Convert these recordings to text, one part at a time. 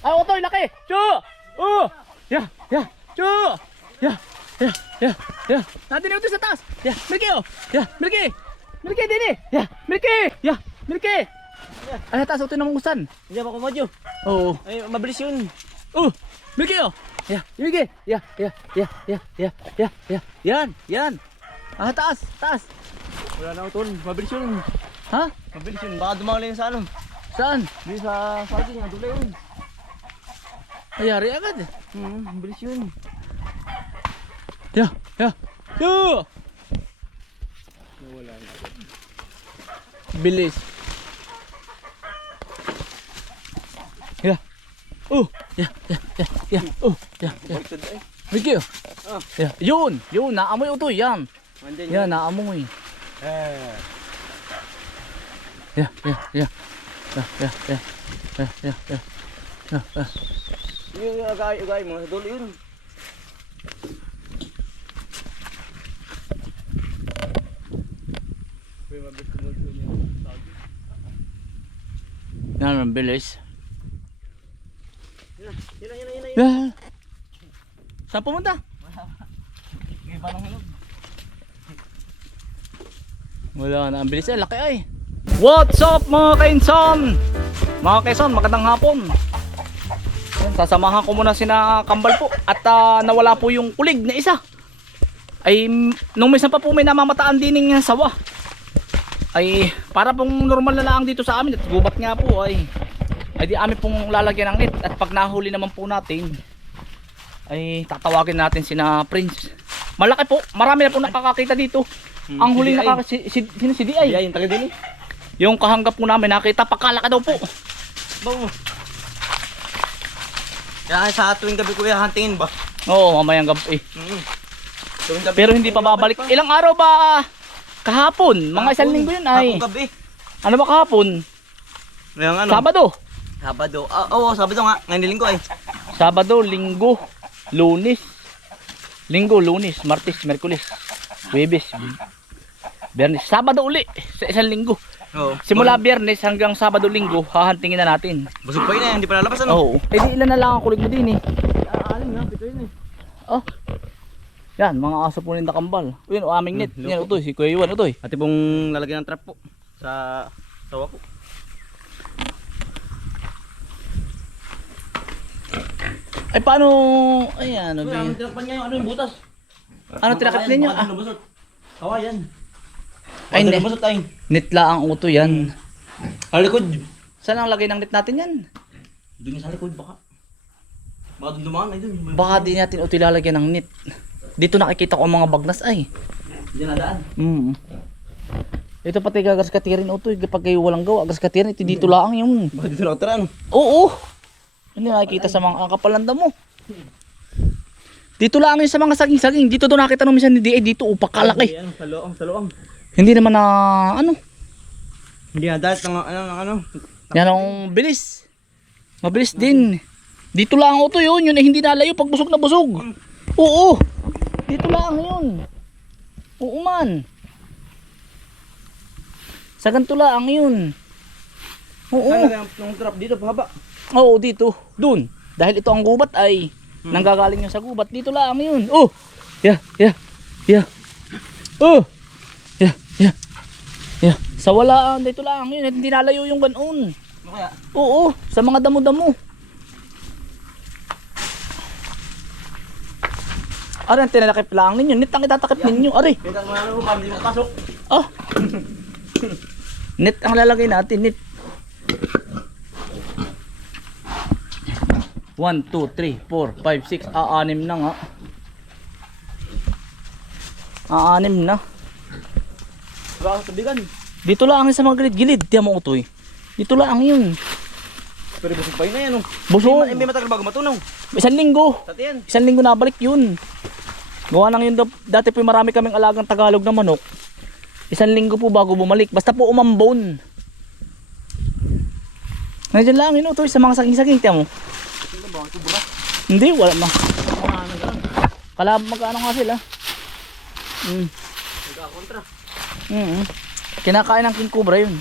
Ah, utoy, laki! Chu! Oh! Yeah, yeah! Chu! Yeah, yeah, yeah, yeah! Natin yung sa taas! Yeah, Milky oh! Yeah, Milky! Milky, dini! Yeah, Milky! Yeah, Milky! Ay, taas utoy ng usan. Hindi ako kumadyo. Oo. Ay, mabilis yun. Oh! Milky oh! Yeah, Milky! Yeah, yeah, yeah, yeah, yeah, yeah, yeah. Yan, yan! Ah, taas, taas! Wala na utol. Mabilis yun. Ha? Mabilis yun. Baka dumali yun sa ano. Saan? Di sa saging. Ang dulay yun. Ayari agad. Hmm, mabilis yun. Yeah, yeah. Yeah! Nawala na. Bilis. Yeah. Oh, yeah, yeah, yeah, yeah. Oh. Baliktad ay. Mickey. oh. Yeah. Yun, yun, naamoy ito, yan. Yan, naamoy. Eh. Yeah, yeah, yeah. Yeah, yeah, yeah. Yeah, yeah, yeah. Yeah, yeah. Yung agay-agay mo. Sa dulo yun. Yan, ang bilis. Yun na, yun na. Yeah. Saan pumunta? Iba ng hinog. Wala na, ang bilis ay, laki ay. What's up mga kainsan? Mga kainsan, magandang hapon. Sasamahan ko muna sina Kambal po at ah, nawala po yung kulig na isa. Ay, nung minsan pa po may namamataan din ng sawa. Ay, para pong normal na lang dito sa amin at gubat nga po ay ay di amin pong lalagyan ng net at pag nahuli naman po natin ay tatawagin natin sina Prince. Malaki po, marami na po nakakakita dito. Hmm, Ang huling DI. nakaka si, si, sino si DI? Ay, yung taga din. Yung kahanggap po namin nakita pakalaki daw po. Bago. Kaya sa tuwing gabi ko yung huntingin ba? Oo, mamayang gabi. Eh. Mm. Tuwing gabi. Pero hindi pa babalik. Ilang araw ba kahapon? Mga isang linggo yun ay. Ako gabi. Ano ba kahapon? Yung ano? Sabado. Sabado. Ah, oo, Sabado nga. Ngayon linggo ay. Sabado, linggo, lunes. Linggo, lunes, martes, merkulis, Huwebes, Biyernes. Sabado uli sa isang linggo. Oo. Simula biyernes hanggang sabado linggo, hahantingin na natin. Busog pa yun eh. Hindi pa lalabas ano? Oo. Eh di ilan na lang ang kulig mo din eh. Ah, alin nga. Pito yun eh. Oh. Yan, mga aso po ng takambal. Yun, o aming net. Hmm, Yan, utoy. Si Kuya Iwan, utoy. Ate pong lalagyan ng trap po. Sa tawa ko. Ay, paano... Ay, ano ba yun? tinakpan niya yung ano yung butas. Ano tinakap ninyo? Ah, Kawayan. Ay, Ay, net la ang uto yan. Sa likod. Saan ang lagay ng net natin yan? Doon yung sa likod baka. Baka doon dumaan ay doon. Baka di natin uto ilalagyan ng net. Dito nakikita ko ang mga bagnas ay. Hindi nadaan. Mm. Ito pati gagas katirin uto. Kapag kayo walang gawa, gagas katirin, ito dito lang yun. Baka dito na utara ano? Oo. Hindi nakikita sa mga kapalanda mo. Dito lang yun sa mga saging-saging. Dito doon nakita nung minsan ni DA. Dito upak kalaki. Ay, ano, sa loong, sa loong. Hindi naman na ano. Hindi nadaan ng ano, ng ano. Yan ang bilis. Mabilis din. Dito lang ako to yun. Yun ay hindi nalayo pag busog na busog. Oo. Dito lang yun. Oo man. Sa ganito lang yun. Oo. Ano yung trap dito pahaba? Oo, dito. Dun. Dahil ito ang gubat ay nanggagaling yun sa gubat. Dito lang yun. Oh. Yeah, yeah. Yeah. Oh. Sa walaan, dito lang yun. Hindi nalayo yung ganon. Ano kaya? Oo, sa mga damo-damo. Ari, ang tinalakip lang ninyo. Net ang itatakip ninyo. Ari, Kita mo ano, para hindi makapasok. oh. Net ang lalagay natin. Net. 1, 2, 3, 4, 5, 6. Aanim na nga. Aanim na. Baka sabigan. Dito lang sa mga gilid-gilid. Tiyan mo utoy. Dito lang yun. Pero busog pa yun na yan. oh. Busog. Hindi matagal bago matunaw. Isang linggo. Sa tiyan. Isang linggo nabalik yun. Gawa nang yun, dati po marami kaming alagang Tagalog na manok. Isang linggo po bago bumalik. Basta po umambon. Nandiyan lang yun, utoy, sa mga saging-saging. Tiyan mo. Hindi, wala na. Kalab, magkano nga sila. Mm. Nagkakontra. Mm Kinakain ng king cobra yun.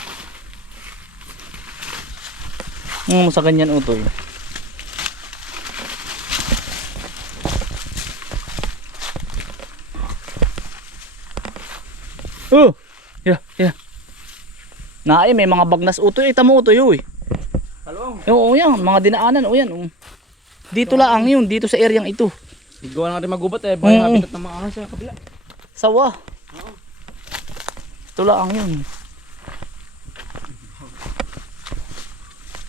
Mm, sa ganyan utoy. Oh! Yeah, yeah. Naay, may mga bagnas utoy. Ita mo utoy, uy. Halong. Oo, yan. Mga dinaanan, o yan. Oh. Dito so, lang yun, dito sa eryang ito. Igawa na rin magubat eh. Baka mm. habitat ng mga eh, sa kabila. Sawa. Ito lang yun.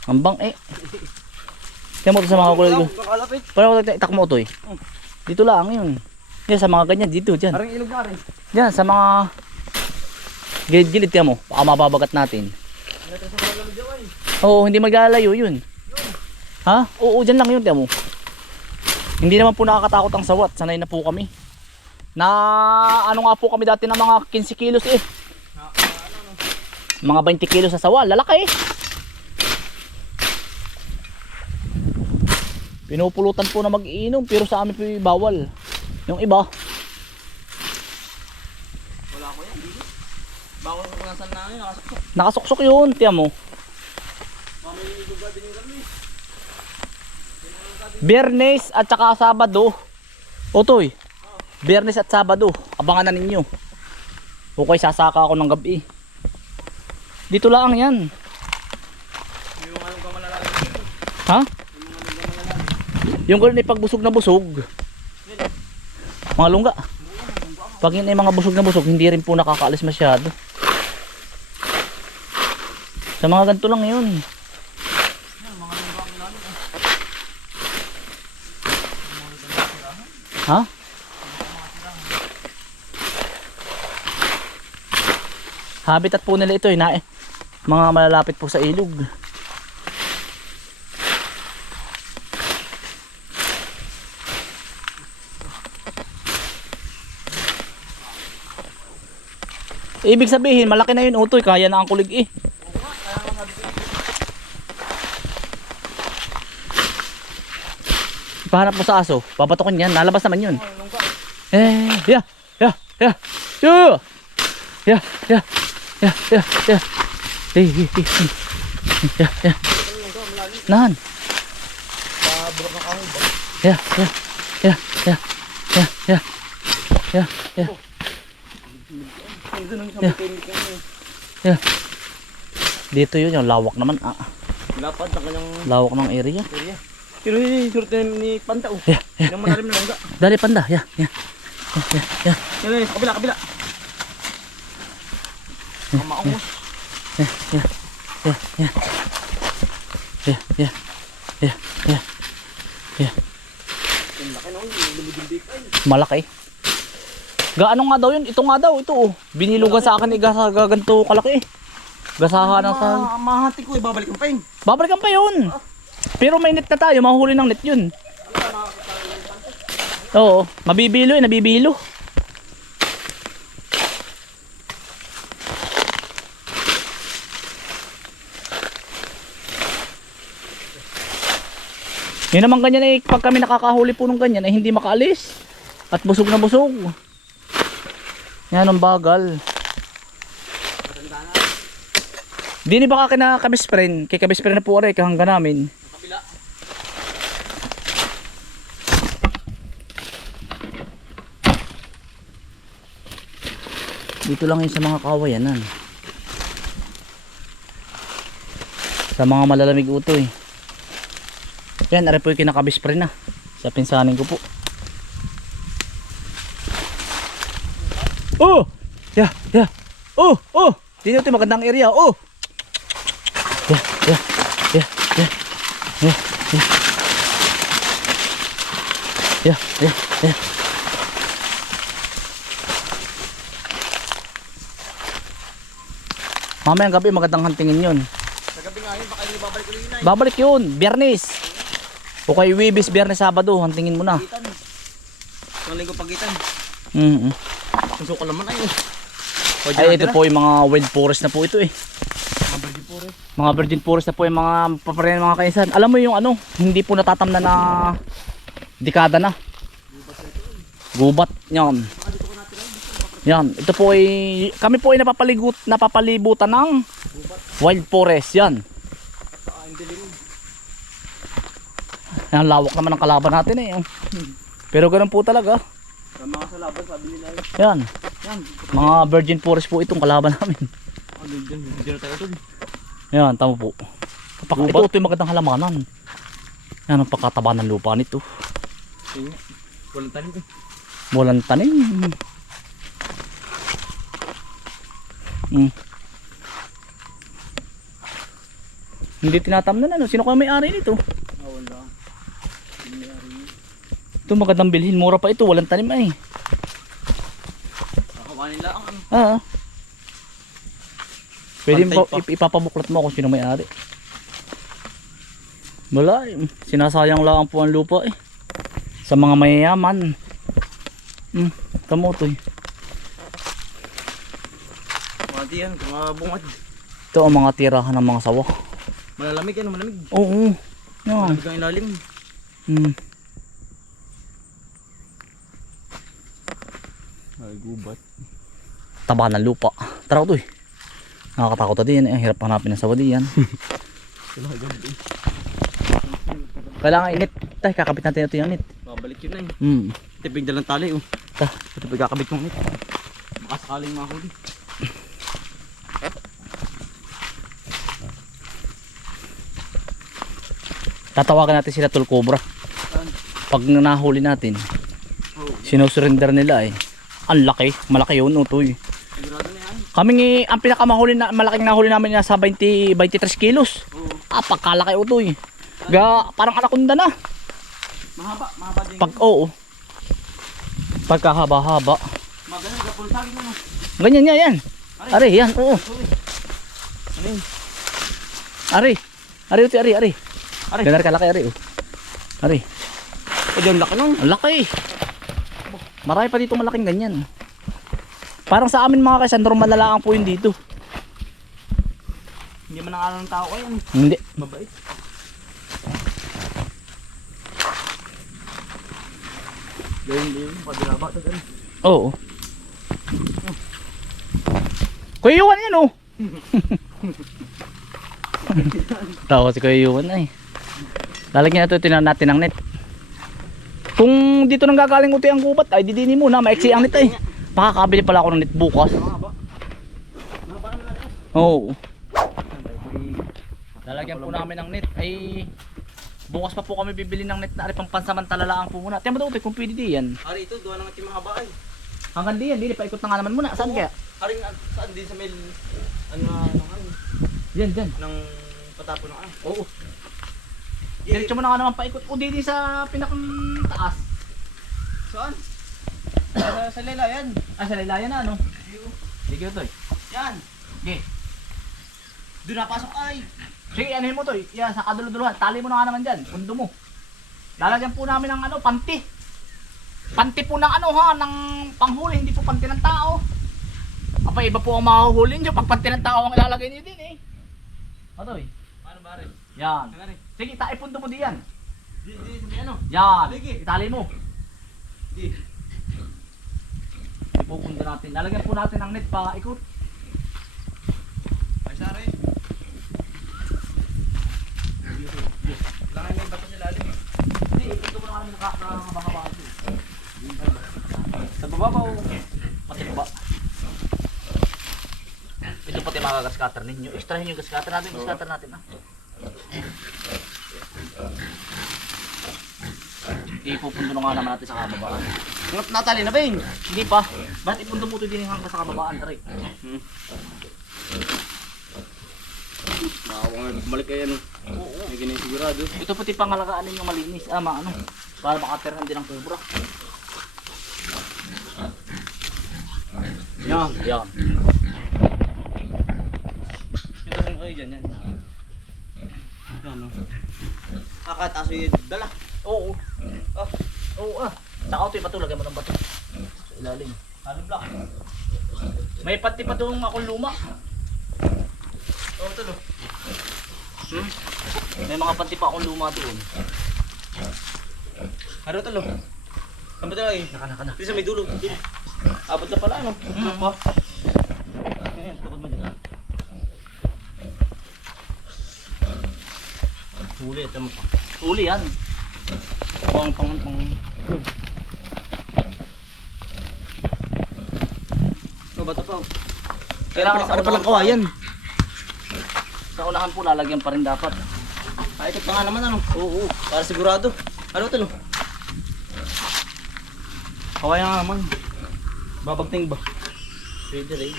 Ambang eh. Kaya mo to sa mga kulay ko. Parang ko itak mo to eh. Dito lang yun. Yan sa mga ganyan. Dito, dyan. Parang ilog na rin. Yan, sa mga gilid-gilid kaya mo. Baka mababagat natin. Oo, hindi maglalayo yun. Ha? Oo, dyan lang yun, tiyan mo. Hindi naman po nakakatakot ang sawat. Sanay na po kami. Na ano nga po kami dati ng mga 15 kilos eh. Mga 20 kilos sa sawa. Lalaki. Pinupulutan po na mag-iinom pero sa amin po bawal. Yung iba, Wala ko yan. Dito. Bawal ko nasan na yun. Nakasaksak. nakasuksok yun, tiyan mo. Biyernes at saka Sabado. Otoy. Biyernes at Sabado. Abangan na ninyo. Okay, sasaka ako ng gabi. Dito lang yan. Yung anong kamalalalim dito. Ha? Yung ganun ay pagbusog na busog. Mga lungga. Pag yun ay mga busog na busog, hindi rin po nakakaalis masyado. Sa mga ganito lang yun. Ha? Habitat po nila ito eh, na eh. Mga malalapit po sa ilog. Ibig sabihin, malaki na yun utoy, kaya na ang kulig eh. Pahanap mo sa aso, papatokin yan, lalabas naman yun. Eh, yeah, yeah, yeah, yeah, yeah, yeah, Ja, ja, ja. Hey, hey, hey. Ja, ja. Nahan. Ya, ya, ya, ya, ya, ya, ya, ya. Ya. Ya. Dito yun yung lawak naman ah. Lapad ang kanyang lawak ng area. Area. Pero yung surte ni Panda oh. Yeah, yeah, yung malalim yeah. lang Dali Panda, ya, yeah, ya. Yeah. Ya, yeah, ya. Yeah. Kabila, kabila. Ang maungos. yeah, yeah, yeah, yeah, yeah, yeah, yeah. Ang ay. Malaki. Gaano nga daw yun? Ito nga daw, ito oh. Binilugan sa akin ni gasa gaganto kalaki. Gasahan ng sa... Ma- Mahati ko, ibabalik ang paing. Babalikan pa yun. Pero may net na tayo, mahuli ng net yun. Oo, mabibilo eh, nabibilo. Yun naman ganyan eh, pag kami nakakahuli po ng ganyan ay hindi makaalis. At busog na busog. Yan ang bagal. Di ni baka kina kabis friend, kay kabis na po aray kahangga namin. Dito lang yun sa mga kawayanan. Sa mga malalamig utoy. Yan, aray po yung kinakabis pa rin na. Sa pinsanin ko po. Oh! Yeah, yeah. Oh, oh! Dito ito magandang area. Oh! Yeah, yeah, yeah, yeah. Yeah, yeah. Yeah, yeah, yeah. Mamayang gabi magandang huntingin yun. Sa gabi nga yun, baka hindi babalik ulit yun ay. Babalik yun, biyernes. O kay Wibis, biyernes, Sabado, huntingin mo na. Pagitan. Isang linggo pagitan. Mm -hmm. Ang suko naman ay. O, Ay, ito po yung mga wild forest na po ito eh. Mga po rin. Mga virgin forest na po yung mga paparin mga kaisan. Alam mo yung ano, hindi po natatamna na dekada na. Gubat, yan. Yan, ito po ay, kami po ay napapaligut, napapalibutan ng wild forest, yan. Ah, Yan, lawak naman ang kalaban natin eh. Pero ganun po talaga. Sa mga sa laban, sabi nila. Yan. Yan. Mga virgin forest po itong kalaban namin. Dyan? Video na tayo tol. Yan, tama po. Paka, ito, ito yung magandang halamanan. Yan ang pagkataba ng lupa nito. Walang tanim eh. Walang tanim. Hmm. Hindi tinatamnan ano. Sino kaya may-ari nito? Ah, wala. Ito magandang bilhin. Mura pa ito. Walang tanim ay. Kakawanin lang ang ano. Ah. Pwede Pantay mo ip- ipapabuklat mo kung sino may-ari. Wala eh. Sinasayang lang po ang lupa eh. Sa mga mayayaman. Hmm. Tamo to eh. Mga di yan. Mga bungad. Ito ang mga tirahan ng mga sawa. Malalamig ano, malamig. Oo. Yan. Malamig ang ilalim. Hmm. Ay, gubat. Taba ng lupa. Tara to eh. Nakakatakot na din. Eh. Hirap hanapin ng sawa diyan. Kailangan init. Tay, kakapit natin ito yung init. Babalik yun na eh. Hmm. Tipig dalang tali oh. Ta. Ito pagkakabit kong nit. Baka sakaling mahuli. Tatawagan natin sila Tul Cobra. Pag nahuli natin, Oo. sinusurrender nila eh. Ang laki. Malaki yun, utoy. Kaming eh, ang pinakamahuli na malaking nahuli namin nasa 20 23 kilos. Oo. Ah, pagkalaki utoy. Ga parang anaconda na. Mahaba. Mahaba din. Pag oo. Pagkahaba-haba. Magano, gapulsagin na. Ganyan nga yan. Ari, yan, oo. Ari. Ari, utoy, ari, ari. Ari. Ganun kalaki, ari. Oh. Ari. Eh, yung laki nun. Ang laki. Marami pa dito malaking ganyan. Parang sa amin mga kaysa, normal na lang po yun dito. Hindi man ang ng tao ay ano. Hindi. Mabait. Gawin din, padiraba to gan. Oo. Kuya Yuan yan oh. Tawa si Kuya Yuan ay. Lalagyan natin tinan natin ng net. Kung dito nang gagaling uti ang gubat ay didini muna maiksi ang net ay. Makakabili pala ako ng net bukas. Oo. Lalagyan po namin ng net ay bukas pa po kami bibili ng net na ari pang pansamantala lang po muna. Tiyan mo daw kung pwede di yan. Ari ito, duwa naman yung mahaba ay. Hanggang di yan, di paikot na nga naman muna. Saan kaya? Ari saan din sa may, ano, ano, ano, Yan, dyan. ng patapo ng ano. Oo. Diretso mo na nga naman paikot. O di di sa pinakang taas. Saan? Sa, sa lela yan. Ah, sa lilayan na ano? Sige to Yan. Sige. Doon napasok ay. Sige, anuhin mo to Yan, sa kaduluduluhan. Tali mo na nga naman dyan. Pundo mo. Lalagyan po namin ng ano, panti. Panti po ng ano ha, ng panghuli. Hindi po panti ng tao. Aba, iba po ang mahuhuli nyo pag panti ng tao ang ilalagay nyo din eh. Atoy. Ano ba rin? Yan. Ano rin? Sige, taipundo mo diyan. Di, di, di, ano? Yan. Sige. Itali mo. Di. Ipupundo natin. Lalagyan po natin ng net pa ikot. Ay, sari. Langay may bato sa lalim. Hindi, ito mo na kami nakakababa ito. Sa baba ba o? Pati ba? Ito pati mga gaskater ninyo. Extrahin yung gaskater natin. Gaskater natin ah. Ipupundo na nga naman natin sa kababaan. Nat- Natali na ba yun? Hindi pa. Ba't ipundo mo ito din hanggang sa kababaan? Tari. Makawa nga, bumalik kayo ano. Oo. May ganyan sigurado. Ito pati pangalagaan ninyo malinis. Ah, ma- ano. Para makatirhan din ang kubra. Yan. Yan. Ito kung kayo dyan, yan. Yan o. Kakataso yung dala. Oo. Ah. Oo ah. Saka ito ipatulagyan mo ng bato. Sa ilalim. Halo block. May pati pa doon akong luma. Oo, ito no. Hmm? May mga pati pa akong luma doon. Haro ito no. Saan ba tayo? Naka, naka, naka. Dito sa may dulo. Dito. Abot na pala ano. Hmm. Ayan, mo dyan. Huli, ito mo pa. Uli yan. Pang, pang, pang. bato pa. oh. Kailangan ano palang kawayan? Sa unahan po lalagyan pa rin dapat. Paikot pa nga naman ano. Oo. Para sigurado. Ano ito no? Kawayan nga naman. Babagting ba? Pwede rin.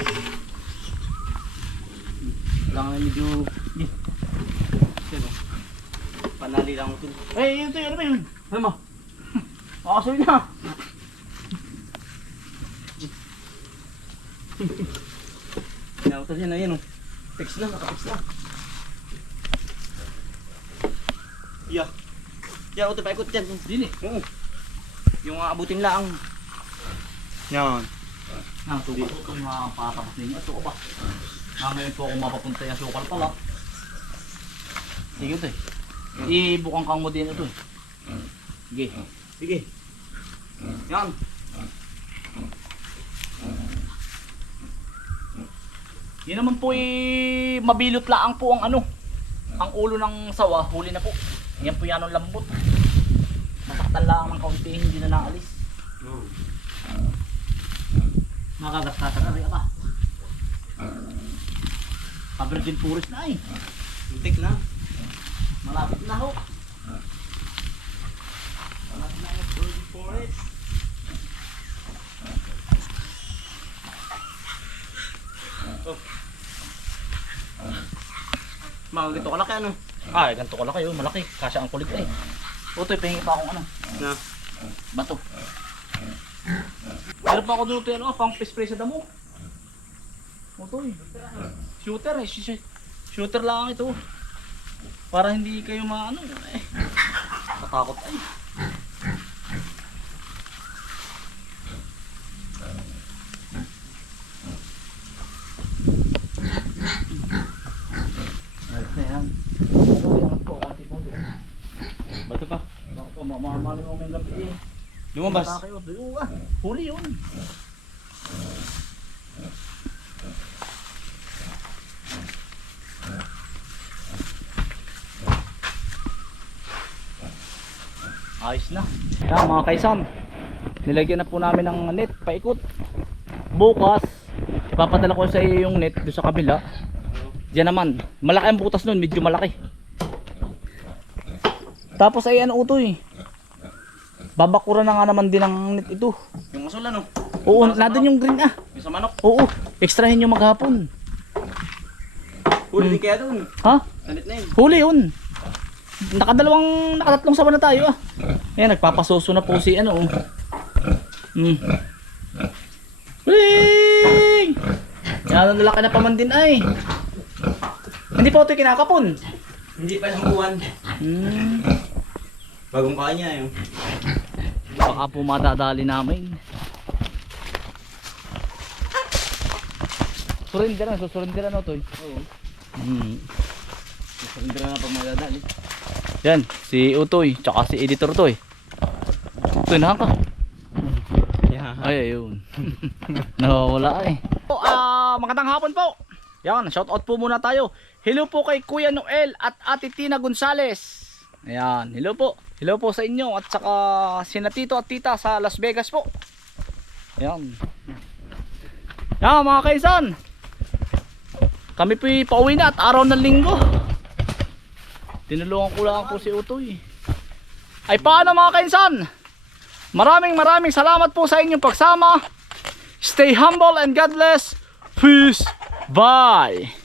Kailangan medyo... Yan o. Panali lang ito. Eh, yun to, ano ba yun? Ano mo? Makasoy na. Yan na yan o. Fix na, nakafix na. Yeah. Yan, ito paikot yan. Dili. Oo. Yung aabutin lang. Yan. Ah, tubo ko itong mga. Ito ko ba? Ngayon po ako mapapunta yung sukal pala. Sige ito eh. Ibukang kang mo din ito eh. Sige. Sige. Yan. Yun naman po eh, mabilot laang po ang ano. Ang ulo ng sawa, huli na po. Yan po yan ang lambot. Masaktan lang ng kaunti, hindi na naalis. Oh. Makagastatan na rin ka. Pa-virgin tourist na eh. Muntik na. Malapit na ho. Malapit na ang forest. Mga ganito kalaki ano. Ay, ganito lang kayo. Malaki. Kasya ang kulit eh. Utoy, pahingi pa akong ano. Na. Bato. Meron pa ako dito ano, pang spray sa damo. Utoy. Shooter eh. sh- sh- Shooter lang ito. Para hindi kayo maano eh. Matakot ay. Ayos na yan. Ano, yan po, konti po. Bato pa. Ako, mamamali mo may gabi eh. Lumabas. Oo, ah. Huli yun. Ayos na. Yan mga kaisan. Nilagyan na po namin ng net paikot. Bukas, ipapadala ko sa iyo yung net doon sa kabila. Diyan naman. Malaki ang butas nun, medyo malaki. Tapos ay ano utoy. Babakuran na nga naman din ang net ito. Yung asul ano. Oo, Para sa nandun yung green ah. Yung sa manok. Oo, extrahin nyo maghapon. Huli din kaya doon. Ha? Salit na yun. Huli yun. Nakadalawang, nakatatlong saban na tayo ah. Ayan, nagpapasuso na po si ano. oh. Hmm. Ring! Yan, ang laki na paman din ay. Hindi pa ito kinakapon. Hindi pa isang buwan. Hmm. Bagong kain niya yun. Baka po madadali namin. Surrender na, susurrender na ito. Oo. Hmm. Surrender na pag madadali. Yan, si Utoy, tsaka si Editor Toy. Utoy, nahan ka. Yeah. Ay, ayun. Nawawala eh. Oh, ah, magandang hapon po. Yan, shout out po muna tayo. Hello po kay Kuya Noel at Ate Tina Gonzales. Ayan, hello po. Hello po sa inyo at saka sina Tito at Tita sa Las Vegas po. Ayan. Yan mga kaisan. Kami po pauwi na at araw ng linggo. Tinulungan ko lang po si Utoy. Ay paano mga kainsan? Maraming maraming salamat po sa inyong pagsama. Stay humble and God bless. Peace. Bye.